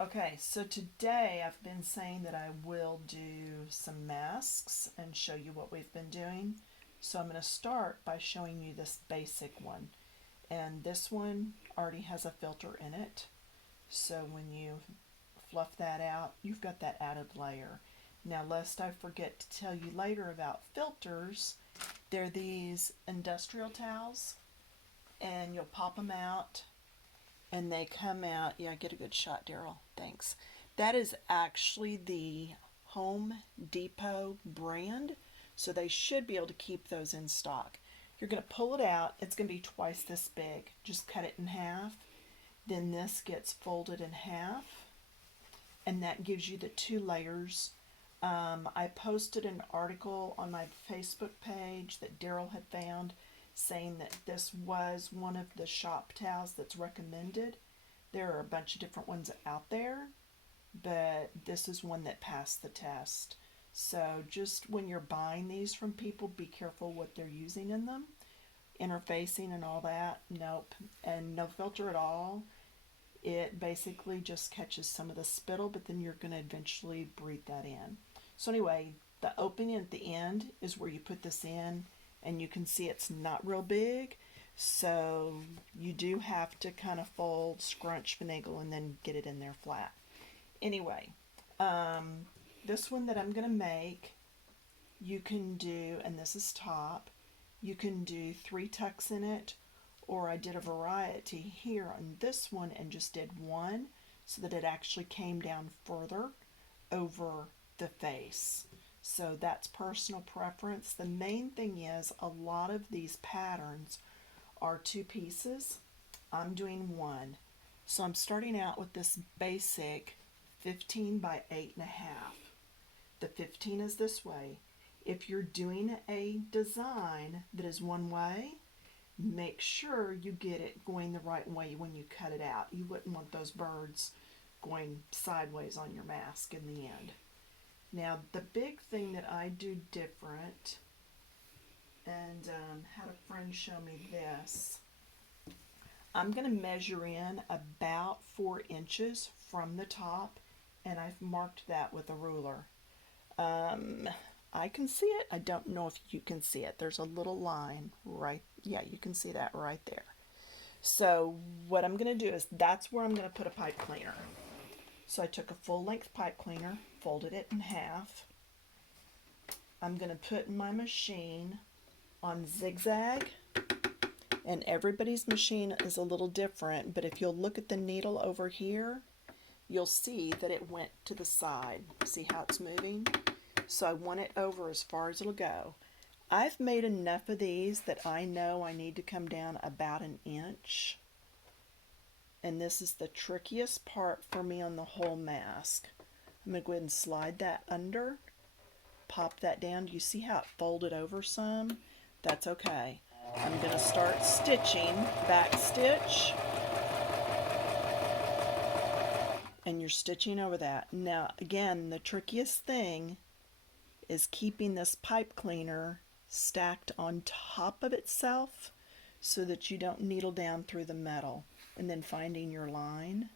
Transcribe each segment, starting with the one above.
Okay, so today I've been saying that I will do some masks and show you what we've been doing. So I'm going to start by showing you this basic one. And this one already has a filter in it. So when you fluff that out, you've got that added layer. Now, lest I forget to tell you later about filters, they're these industrial towels, and you'll pop them out and they come out. Yeah, get a good shot, Daryl. Thanks. That is actually the Home Depot brand, so they should be able to keep those in stock. You're going to pull it out. It's going to be twice this big. Just cut it in half. Then this gets folded in half, and that gives you the two layers. I posted an article on my Facebook page that Daryl had found saying that this was one of the shop towels that's recommended. There are a bunch of different ones out there, but this is one that passed the test. So just when you're buying these from people, be careful what they're using in them. Interfacing and all that, nope. And no filter at all. It basically just catches some of the spittle, but then you're going to eventually breathe that in. So anyway, the opening at the end is where you put this in, and you can see it's not real big. So you do have to kind of fold, scrunch, finagle, and then get it in there flat. Anyway, this one that I'm going to make, you can do, and this is top, you can do 3 tucks in it, or I did a variety here on this one and just did one so that it actually came down further over the face. So that's personal preference. The main thing is a lot of these patterns are 2 pieces. I'm doing 1. So I'm starting out with this basic 15 by 8.5. The 15 is this way. If you're doing a design that is one way, make sure you get it going the right way when you cut it out. You wouldn't want those birds going sideways on your mask in the end. Now, the big thing that I do different, and had a friend show me this, I'm going to measure in about 4 inches from the top, and I've marked that with a ruler. I can see it. I don't know if you can see it. There's a little line right, yeah, you can see that right there. So what I'm going to do is that's where I'm going to put a pipe cleaner. So I took a full length pipe cleaner, folded it in half. I'm going to put my machine on zigzag, and everybody's machine is a little different, but if you'll look at the needle over here, you'll see that it went to the side. See how it's moving? So I want it over as far as it'll go. I've made enough of these that I know I need to come down about 1 inch. And this is the trickiest part for me on the whole mask. I'm going to go ahead and slide that under, pop that down. Do you see how it folded over some? That's okay. I'm going to start stitching, back stitch, and you're stitching over that. Now again, the trickiest thing is keeping this pipe cleaner stacked on top of itself so that you don't needle down through the metal, and then finding your line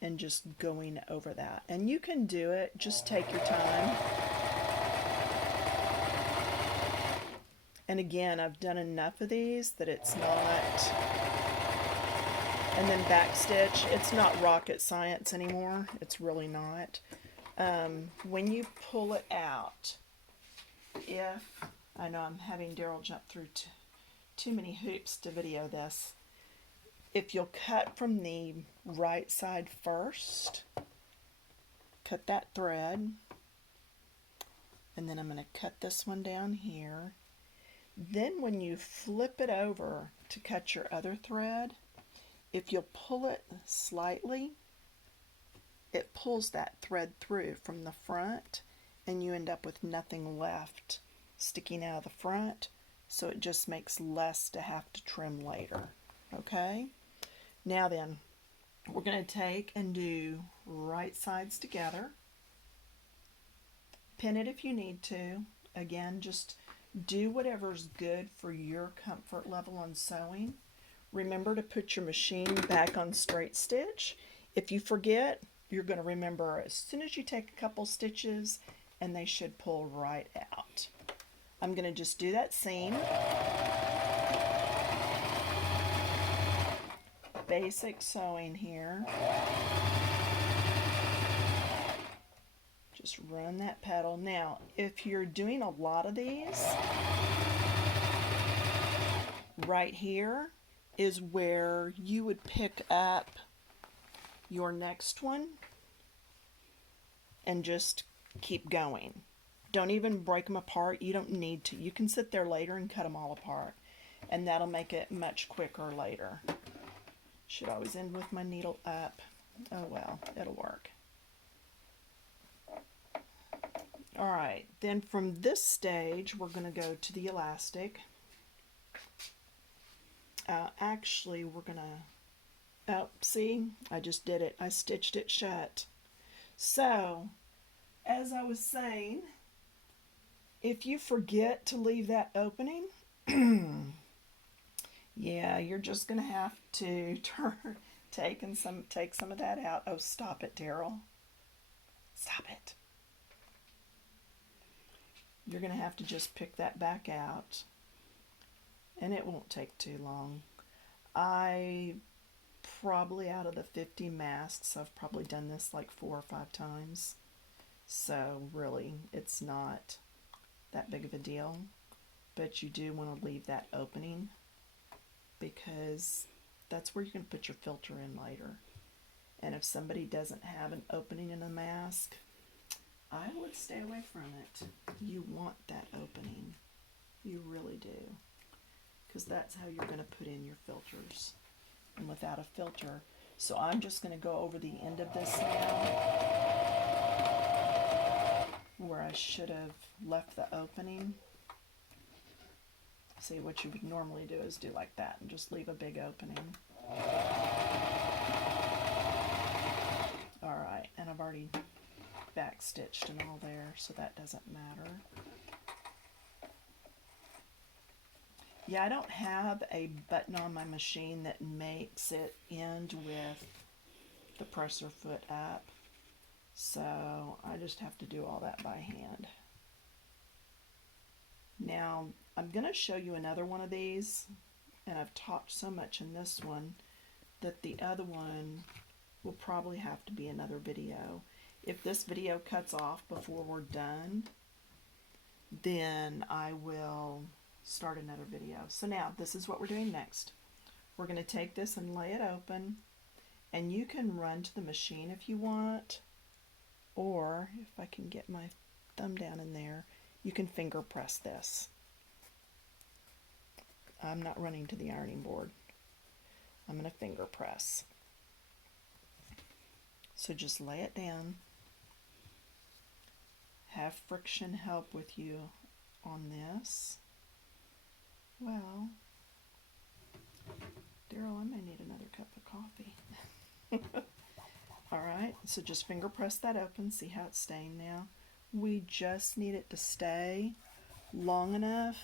and just going over that. And you can do it, just take your time. And again, I've done enough of these that it's not, and then back stitch, it's not rocket science anymore. It's really not. When you pull it out, if, I know I'm having Daryl jump through too many hoops to video this, if you'll cut from the right side first, cut that thread, and then I'm going to cut this one down here. Then when you flip it over to cut your other thread, if you'll pull it slightly, it pulls that thread through from the front, and you end up with nothing left sticking out of the front, so it just makes less to have to trim later. Okay? Now then, we're going to take and do right sides together. Pin it if you need to. Again, just do whatever's good for your comfort level on sewing. Remember to put your machine back on straight stitch. If you forget, you're going to remember as soon as you take a couple stitches, and they should pull right out. I'm going to just do that seam. Basic sewing here. Just run that petal. Now, if you're doing a lot of these, right here is where you would pick up your next one and just keep going. Don't even break them apart. You don't need to. You can sit there later and cut them all apart, and that'll make it much quicker later. Should always end with my needle up. Oh well, it'll work. Alright, then from this stage we're going to go to the elastic. Actually, we're going to, oh, see, I just did it. I stitched it shut. So, as I was saying, if you forget to leave that opening, yeah, you're just going to have to take some of that out. Oh, stop it, Daryl. Stop it. You're going to have to just pick that back out, and it won't take too long. I probably, out of the 50 masks, I've probably done this like 4 or 5 times. So really, it's not that big of a deal. But you do want to leave that opening, because that's where you're going to put your filter in later. And if somebody doesn't have an opening in a mask, I would stay away from it. You want that opening. You really do. Because that's how you're going to put in your filters. And without a filter, so I'm just going to go over the end of this now, where I should have left the opening. See, what you would normally do is do like that and just leave a big opening. Alright, and I've already back stitched and all there, so that doesn't matter. Yeah, I don't have a button on my machine that makes it end with the presser foot up, so I just have to do all that by hand. Now, I'm going to show you another one of these, and I've talked so much in this one that the other one will probably have to be another video. If this video cuts off before we're done, then I will start another video. So now, this is what we're doing next. We're going to take this and lay it open, and you can run to the machine if you want, or if I can get my thumb down in there, you can finger press this. I'm not running to the ironing board. I'm going to finger press. So just lay it down. Have Friction help with you on this. Well, Daryl, I may need another cup of coffee. Alright, so just finger press that open. See how it's staying now? We just need it to stay long enough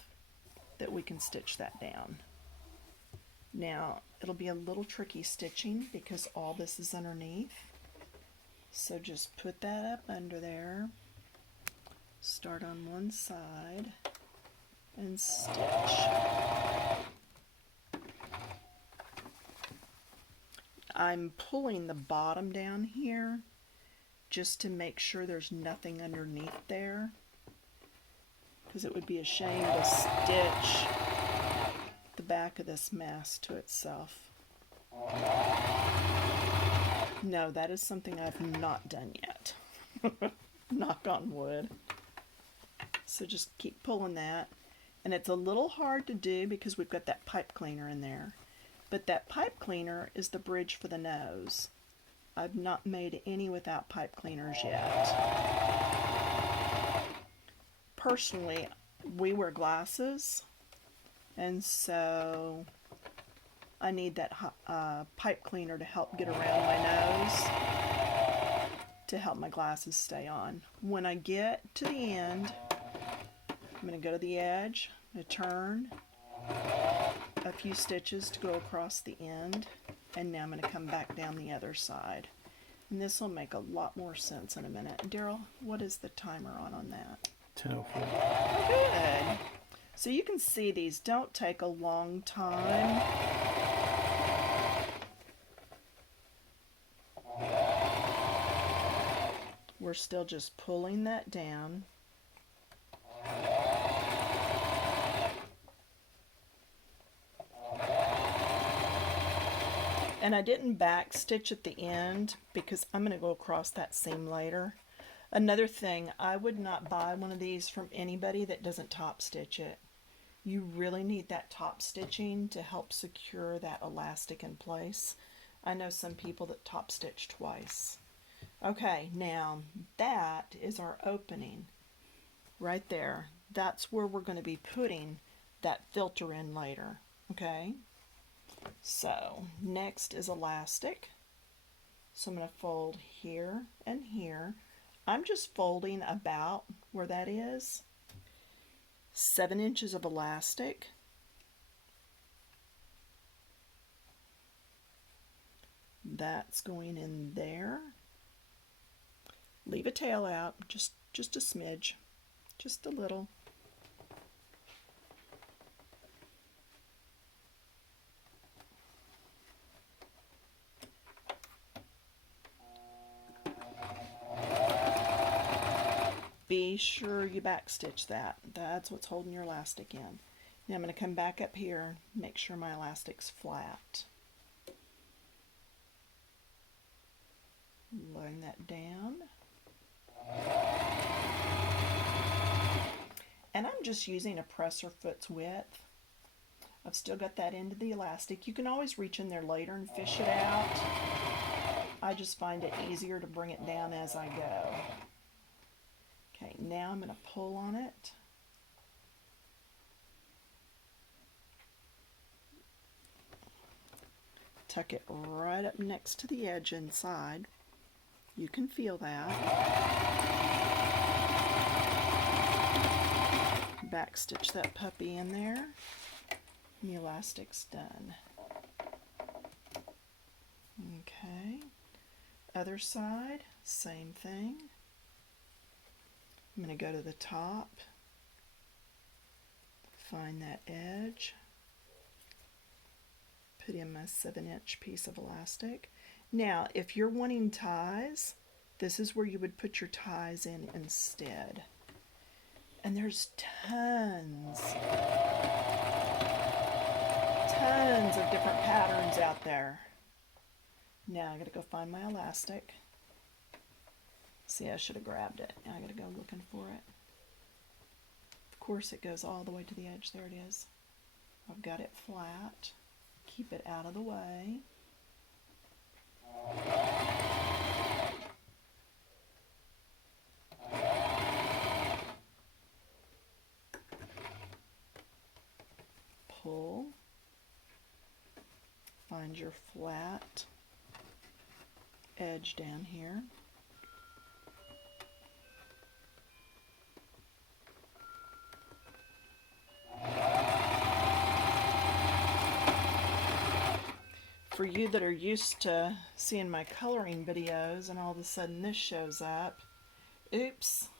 that we can stitch that down. Now, it'll be a little tricky stitching because all this is underneath. So just put that up under there. Start on one side and stitch. I'm pulling the bottom down here just to make sure there's nothing underneath there, because it would be a shame to stitch the back of this mask to itself. No, that is something I've not done yet. Knock on wood. So just keep pulling that. And it's a little hard to do because we've got that pipe cleaner in there. But that pipe cleaner is the bridge for the nose. I've not made any without pipe cleaners yet. Personally, we wear glasses, and so I need that pipe cleaner to help get around my nose to help my glasses stay on. When I get to the end, I'm going to go to the edge, I'm going to turn a few stitches to go across the end, and now I'm going to come back down the other side. And this will make a lot more sense in a minute. Daryl, what is the timer on that? 10:04. Good. So you can see these don't take a long time. We're still just pulling that down. And I didn't back stitch at the end because I'm going to go across that seam later. Another thing, I would not buy one of these from anybody that doesn't top stitch it. You really need that top stitching to help secure that elastic in place. I know some people that top stitch twice. Okay, now that is our opening right there. That's where we're going to be putting that filter in later. Okay, so next is elastic. So I'm going to fold here and here. I'm just folding about where that is. 7 inches of elastic. That's going in there. Leave a tail out, just a smidge, just a little. Be sure you backstitch that. That's what's holding your elastic in. Now I'm going to come back up here, make sure my elastic's flat. Line that down. And I'm just using a presser foot's width. I've still got that end of the elastic. You can always reach in there later and fish it out. I just find it easier to bring it down as I go. Okay, now I'm going to pull on it. Tuck it right up next to the edge inside. You can feel that. Backstitch that puppy in there. And the elastic's done. Okay. Other side, same thing. I'm going to go to the top, find that edge, put in my 7-inch piece of elastic. Now, if you're wanting ties, this is where you would put your ties in instead. And there's tons of different patterns out there. Now I gotta go find my elastic. See, I should have grabbed it. Now I gotta go looking for it. Of course, it goes all the way to the edge. There it is. I've got it flat. Keep it out of the way. Pull. Find your flat edge down here. For you that are used to seeing my coloring videos and all of a sudden this shows up, oops.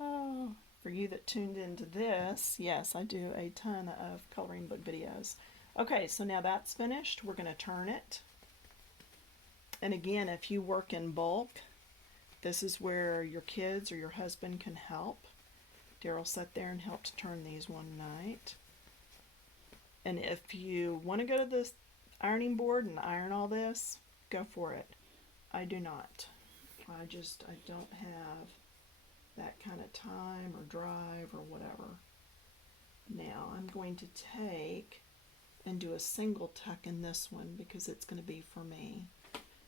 Oh, for you that tuned into this, yes, I do a ton of coloring book videos. Okay, so now that's finished. We're going to turn it. And again, if you work in bulk, this is where your kids or your husband can help. Daryl sat there and helped turn these one night. And if you want to go to the ironing board and iron all this, go for it. I do not. I don't have that kind of time or drive or whatever. Now I'm going to take and do a single tuck in this one because it's going to be for me.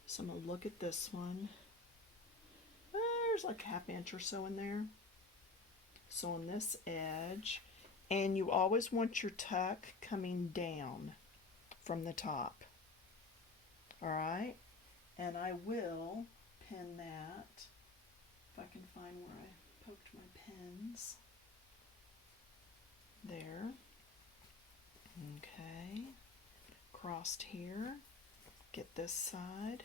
So I'm going to look at this one. There's like a 1/2 inch or so in there. So on this edge, and you always want your tuck coming down from the top. All right, and I will pin that if I can find where I poked my pins. There. Okay. Crossed here. Get this side.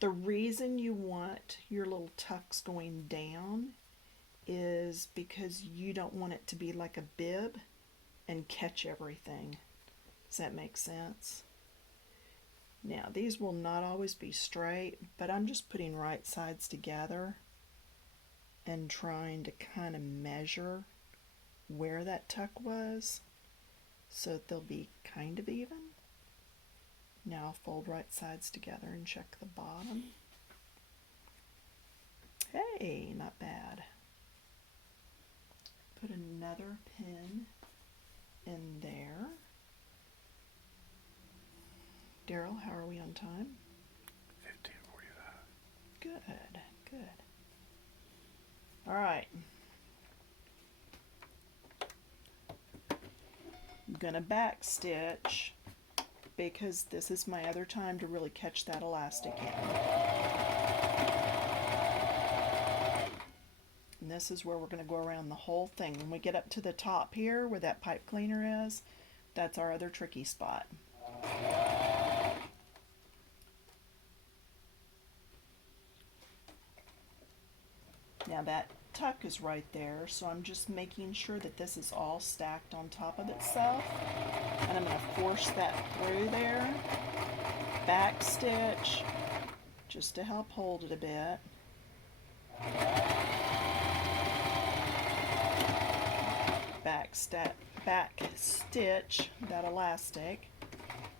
The reason you want your little tucks going down is because you don't want it to be like a bib and catch everything. Does that make sense? Now, these will not always be straight, but I'm just putting right sides together and trying to kind of measure where that tuck was so that they'll be kind of even. Now I'll fold right sides together and check the bottom. Hey, not bad. Put another pin in there. Daryl, how are we on time? 15:45. Good, good. All right. I'm gonna back stitch because this is my other time to really catch that elastic in. And this is where we're going to go around the whole thing. When we get up to the top here where that pipe cleaner is, that's our other tricky spot. Now that tuck is right there, so I'm just making sure that this is all stacked on top of itself. And I'm going to force that through there. Back stitch, just to help hold it a bit. Back stitch that elastic.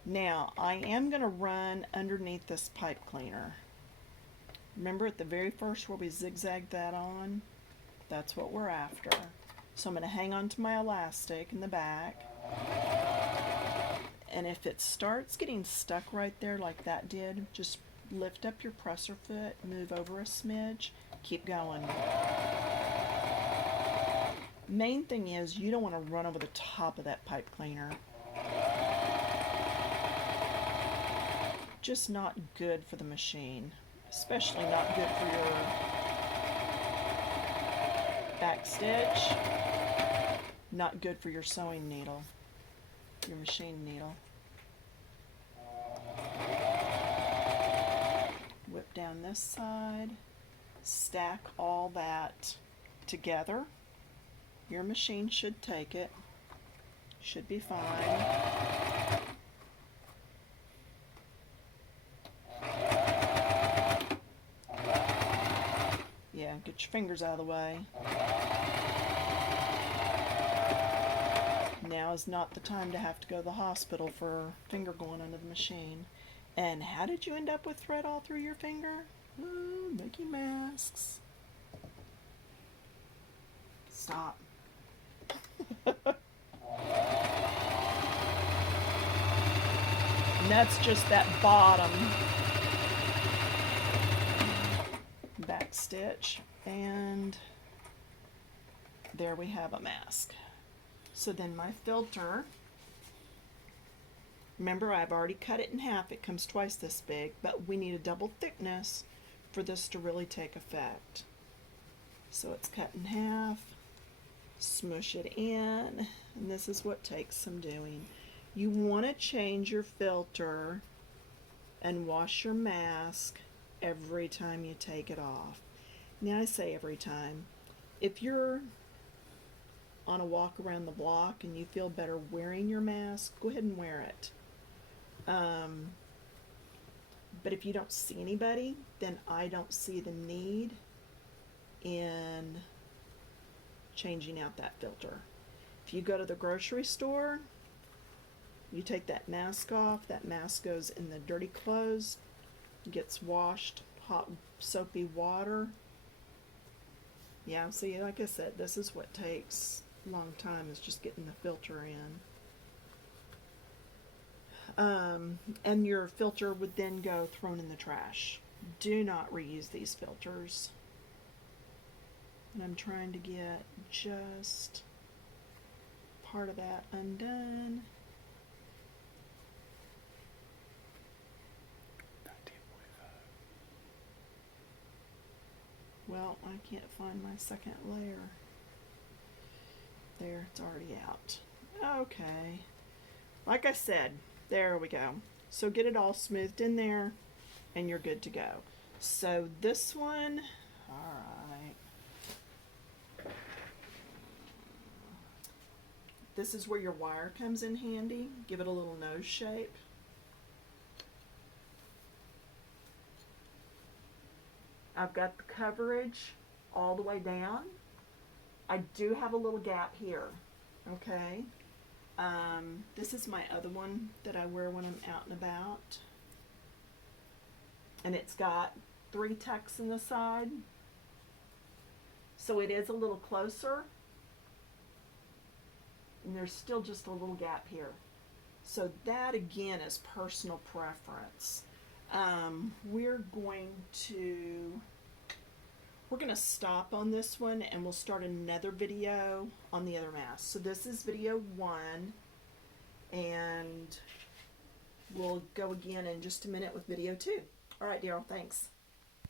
Now I am going to run underneath this pipe cleaner. Remember at the very first where we zigzagged that on? That's what we're after. So I'm going to hang on to my elastic in the back. And if it starts getting stuck right there like that did, just lift up your presser foot, move over a smidge, keep going. Main thing is you don't want to run over the top of that pipe cleaner. Just not good for the machine, especially not good for your back stitch, not good for your sewing needle, your machine needle. Whip down this side, stack all that together. Your machine should take it, should be fine. Yeah, get your fingers out of the way. Now is not the time to have to go to the hospital for finger going under the machine. And how did you end up with thread all through your finger? Ooh, Mickey masks. Stop. And that's just that bottom back stitch, and there we have a mask. So then my filter, remember I've already cut it in half, it comes twice this big, but we need a double thickness for this to really take effect. So it's cut in half, smush it in, and this is what takes some doing. You want to change your filter and wash your mask every time you take it off. Now I say every time. If you're on a walk around the block and you feel better wearing your mask, go ahead and wear it. But if you don't see anybody, then I don't see the need in changing out that filter. If you go to the grocery store, you take that mask off, that mask goes in the dirty clothes, gets washed, hot soapy water. Yeah, see, like I said, this is what takes a long time, is just getting the filter in. And your filter would then go thrown in the trash. Do not reuse these filters. And I'm trying to get just part of that undone. 19:45. Well, I can't find my second layer. There, it's already out. Okay. Like I said, there we go. So get it all smoothed in there and you're good to go. So this one, all right. This is where your wire comes in handy. Give it a little nose shape. I've got the coverage all the way down. I do have a little gap here, okay? This is my other one that I wear when I'm out and about. And it's got 3 tucks in the side. So it is a little closer. And there's still just a little gap here. So that again is personal preference. We're going to stop on this one and we'll start another video on the other mask. So this is video 1 and we'll go again in just a minute with video 2. All right, Daryl, thanks.